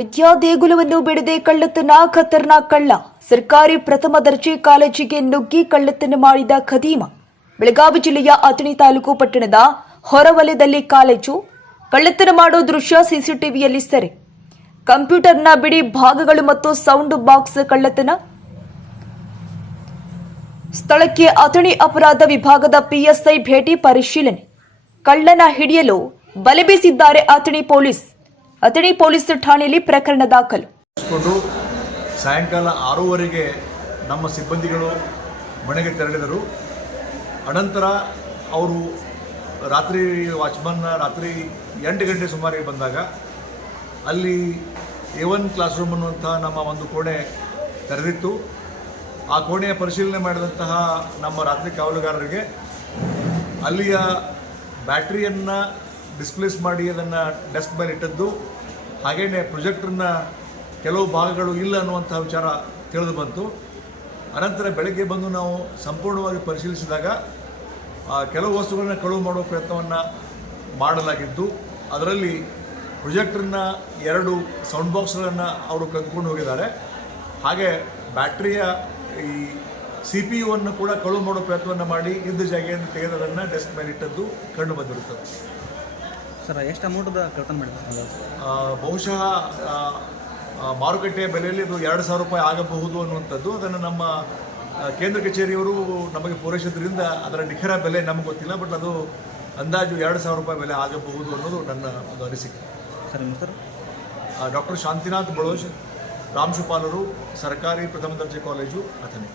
ವಿದ್ಯಾ ದೇಗುಲವನ್ನು ಬಿಡದೆ ಕಳ್ಳತನ ಖತರ್ನಾಕ್ ಕಳ್ಳ ಸರ್ಕಾರಿ ಪ್ರಥಮ ದರ್ಜೆ ಕಾಲೇಜಿಗೆ ನುಗ್ಗಿ ಕಳ್ಳತನ ಮಾಡಿದ ಖದೀಮ. ಬೆಳಗಾವಿ ಜಿಲ್ಲೆಯ ಅಥಣಿ ತಾಲೂಕು ಪಟ್ಟಣದ ಹೊರವಲಯದಲ್ಲಿ ಕಾಲೇಜು. ಕಳ್ಳತನ ಮಾಡೋ ದೃಶ್ಯ ಸಿಸಿಟಿವಿಯಲ್ಲಿ ಸೆರೆ. ಕಂಪ್ಯೂಟರ್ನ ಬಿಡಿ ಭಾಗಗಳು ಮತ್ತು ಸೌಂಡ್ ಬಾಕ್ಸ್ ಕಳ್ಳತನ. ಸ್ಥಳಕ್ಕೆ ಅಥಣಿ ಅಪರಾಧ ವಿಭಾಗದ ಪಿಎಸ್ಐ ಭೇಟಿ ಪರಿಶೀಲನೆ. ಕಳ್ಳನ ಹಿಡಿಯಲು ಬಲೆ ಬೀಸಿದ್ದಾರೆ ಅಥಣಿ ಪೊಲೀಸ್. ಅಥಣಿ ಪೊಲೀಸ್ ಠಾಣೆಯಲ್ಲಿ ಪ್ರಕರಣ ದಾಖಲು. ಸಾಯಂಕಾಲ ಆರೂವರೆಗೆ ನಮ್ಮ ಸಿಬ್ಬಂದಿಗಳು ಮನೆಗೆ ತೆರಳಿದರು. ಅನಂತರ ಅವರು ರಾತ್ರಿ ವಾಚ್ಮನ್ ರಾತ್ರಿ ಎಂಟು ಗಂಟೆ ಸುಮಾರಿಗೆ ಬಂದಾಗ ಅಲ್ಲಿ ಎ ಒನ್ ಕ್ಲಾಸ್ ರೂಮ್ ಅನ್ನುವಂತಹ ನಮ್ಮ ಒಂದು ಕೋಣೆ ತೆರೆದಿತ್ತು. ಆ ಕೋಣೆಯ ಪರಿಶೀಲನೆ ಮಾಡಿದಂತಹ ನಮ್ಮ ರಾತ್ರಿ ಕಾವಲುಗಾರರಿಗೆ ಅಲ್ಲಿಯ ಬ್ಯಾಟ್ರಿಯನ್ನು ಡಿಸ್ಪ್ಲೇಸ್ ಮಾಡಿ ಅದನ್ನು ಡೆಸ್ಕ್ ಮೇಲೆ ಇಟ್ಟದ್ದು. ಹಾಗೆಯೇ ಪ್ರೊಜೆಕ್ಟ್ರನ್ನ ಕೆಲವು ಭಾಗಗಳು ಇಲ್ಲ ಅನ್ನುವಂಥ ವಿಚಾರ ತಿಳಿದು ಬಂತು. ಅನಂತರ ಬೆಳಗ್ಗೆ ಬಂದು ನಾವು ಸಂಪೂರ್ಣವಾಗಿ ಪರಿಶೀಲಿಸಿದಾಗ ಕೆಲವು ವಸ್ತುಗಳನ್ನು ಕಳುವು ಮಾಡುವ ಪ್ರಯತ್ನವನ್ನು ಮಾಡಲಾಗಿದ್ದು ಅದರಲ್ಲಿ ಪ್ರೊಜೆಕ್ಟ್ರನ್ನ ಎರಡು ಸೌಂಡ್ ಬಾಕ್ಸ್ಗಳನ್ನು ಅವರು ಕದ್ಕೊಂಡು ಹೋಗಿದ್ದಾರೆ. ಹಾಗೆ ಬ್ಯಾಟ್ರಿಯ ಈ ಸಿ ಪಿ ಯುವನ್ನು ಕೂಡ ಕಳುವು ಮಾಡೋ ಪ್ರಯತ್ನವನ್ನು ಮಾಡಿ ಇದ್ದ ಜಾಗೆಯನ್ನು ತೆಗೆದದನ್ನು ಡೆಸ್ಕ್ ಮೇಲೆ ಇಟ್ಟದ್ದು ಕಂಡು ಬಂದಿರುತ್ತದೆ. ಸರ್ ಎಷ್ಟು ಅಮೌಂಟದ ಕಳ್ತನ ಮಾಡಿದ್ರು ಬಹುಶಃ ಮಾರುಕಟ್ಟೆ ಬೆಲೆಯಲ್ಲಿ ಇದು ಎರಡು ಸಾವಿರ ರೂಪಾಯಿ ಆಗಬಹುದು ಅನ್ನುವಂಥದ್ದು. ಅದನ್ನು ನಮ್ಮ ಕೇಂದ್ರ ಕಚೇರಿಯವರು ನಮಗೆ ಪೂರೈಸಿದ್ರಿಂದ ಅದರ ನಿಖರ ಬೆಲೆ ನಮಗೆ ಗೊತ್ತಿಲ್ಲ ಬಟ್ ಅದು ಅಂದಾಜು ಎರಡು ಸಾವಿರ ರೂಪಾಯಿ ಬೆಲೆ ಆಗಬಹುದು ಅನ್ನೋದು ನನ್ನ ಒಂದು ಅನಿಸಿಕೆ. ಸರ್ ನಿಮ್ಮ ಸರ್ ಡಾಕ್ಟರ್ ಶಾಂತಿನಾಥ್ ಬಳೋಜ್ ರಾಮಶುಪಾಲರು ಸರ್ಕಾರಿ ಪ್ರಥಮ ದರ್ಜೆ ಕಾಲೇಜು ಅಥಣಿ.